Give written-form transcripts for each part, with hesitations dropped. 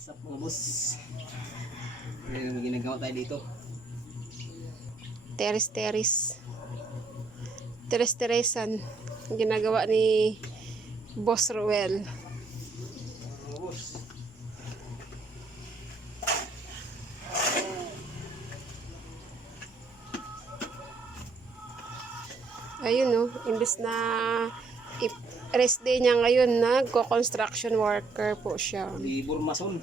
Sa mga boss. Ano yung ginagawa tayo dito? Teres-teresan. Ginagawa ni Boss Ruel. Mga boss. Ayun no, imbes na rest day niya ngayon, nagko-construction worker po siya. Libur mason.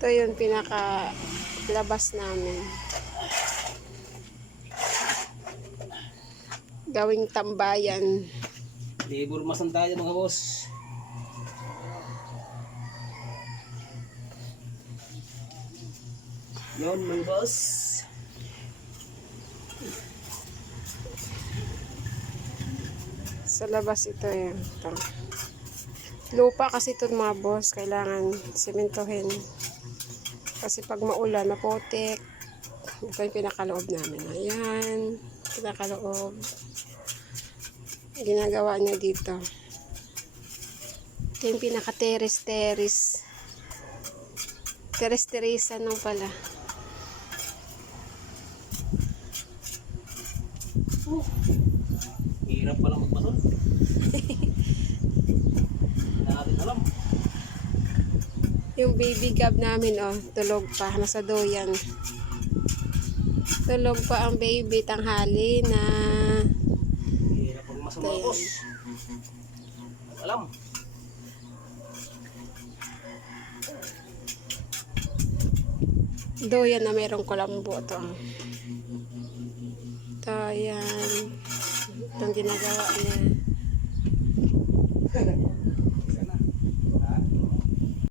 Ito yung pinaka labas namin. Gawing tambayan. Libur mason tayo mga boss. Yun mga boss. Sa labas ito yun. Ito. Lupa kasi ito mga boss. Kailangan sementohin. Kasi pag maulan, maputik. Ito yung pinakaloob namin. Ayan. Pinakaloob. Ginagawa niya dito. Ito yung pinaka-teres-teres. Teres-teresan nung pala. Hirap pala magmason. Hindi natin alam. Yung baby gab namin, oh, tulog pa. Nasa doyan. Tulog pa ang baby, tanghali na. Hirap magmason mga boss. Alam. Doyan na merong kulambo to. Ito, yan. Itong ginagawa niya.